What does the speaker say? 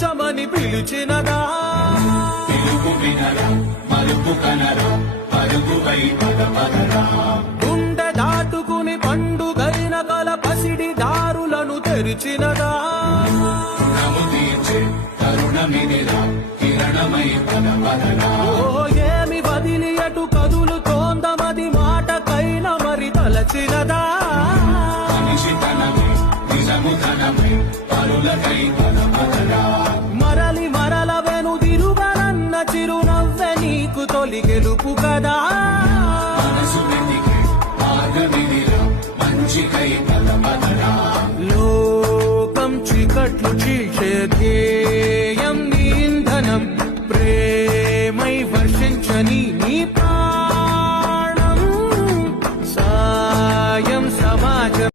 గెలిపించమని పిలిచినదా పిలుపు వినరా మలుపు కనరా పరుగుపై పదపదరా గుండె దాటుకుని పండుగైన కల పసిడి దారులను తెరిచినదా రుణము తీర్చే తరుణమిదిరా కిరణమై పదపదరా ఏమి వదిలి అటు కదులుతోందమది మాటకైన మరి తలచినదా మనిషి తనమై నిజము తనమై పరులకై పదపదరా మరలి మరల వెనుదిరుగనన్న చిరునవ్వె నీకు తొలి గెలుపు కదా మనసు వెతికే మార్గమిదిరా మంచికై పదపదరా లోకం చీకట్లు చీల్చే ధ్యేయం నీ ఇంధనం